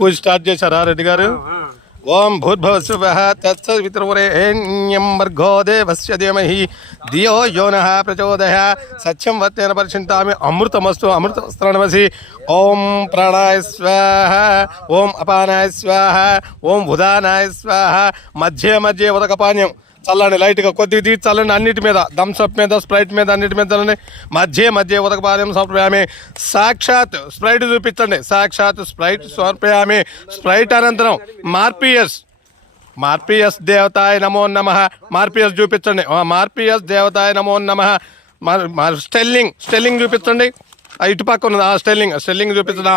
పూజ start చేశారా రెడ్డి గారు? ఓం భూర్భువస్సువః తత్సవితుర్వరేణ్యం భర్గో దేవస్య ధీమహి ధియో యో నః ప్రచోదయాత్ సత్యం వత్తేన పరిచింతామి అమృతమస్తు అమృతవస్త్రనమసి. ఓం ప్రాణాయ స్వాహ, ఓం అపానాయ స్వాహ, ఓం ఉదానాయ స్వాహ. మధ్య మధ్య ఉదకపానీయం చల్లండి, లైట్గా కొద్దిగా తీసి చల్లండి. అన్నిటి మీద థమ్స్అప్ మీద, స్ప్రైట్ మీద, అన్నిటి మీద చల్లండి. మధ్య మధ్య ఉదకపానీయం సమర్పయామి. సాక్షాత్ స్ప్రైట్ చూపించండి. సాక్షాత్ స్ప్రైట్ సమర్పయామి. స్ప్రైట్ అనంతరం మార్పియస్ దేవతాయ నమో నమః. మార్పియస్ చూపించండి. మార్పియస్ దేవతాయ నమో నమః. స్టెల్లింగ్ చూపించండి. ఇటు పక్క ఉన్నది స్టెల్లింగ్ చూపించండి.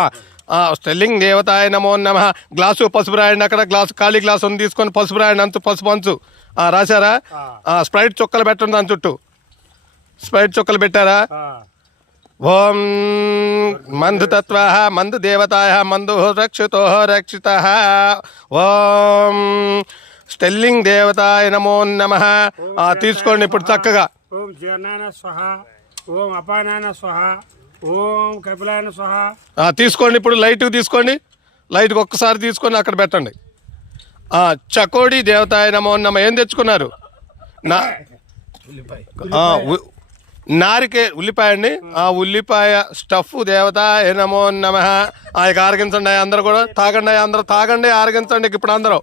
స్టెల్లింగ్ దేవతాయ నమో నమః. గ్లాసు పసుపు రాయండి. అక్కడ ఖాళీ గ్లాసు ఉంది, తీసుకొని పసుపు రాయండి. అంతు పసుపు అంచు రాశారా? స్ప్రైట్ చుక్కలు పెట్టండి. దాని చుట్టూ స్ప్రైట్ చుక్కలు పెట్టారా? ఓం మందు తత్వ మందు దేవతాయ మందు రక్షితో రక్షిత. ఓం స్టెల్లింగ్ దేవతాయ నమో నమః. తీసుకోండి ఇప్పుడు చక్కగా. ఓం జీర్ణాన స్వహ, ఓం అపానాన స్వహ, ఓం కపిలాన స్వహ. తీసుకోండి ఇప్పుడు లైట్గా తీసుకోండి. లైట్గా ఒక్కసారి తీసుకొని అక్కడ పెట్టండి. చకోడి దేవతాయ నమో నమః. ఏం తెచ్చుకున్నారు? ఉల్లిపాయ అండి. ఉల్లిపాయ స్టఫ్ దేవతాయ నమో నమః. ఇక ఆరగించండి అందరూ కూడా. తాగండి, అందరూ తాగండి, ఆరగించండి ఇప్పుడు అందరూ.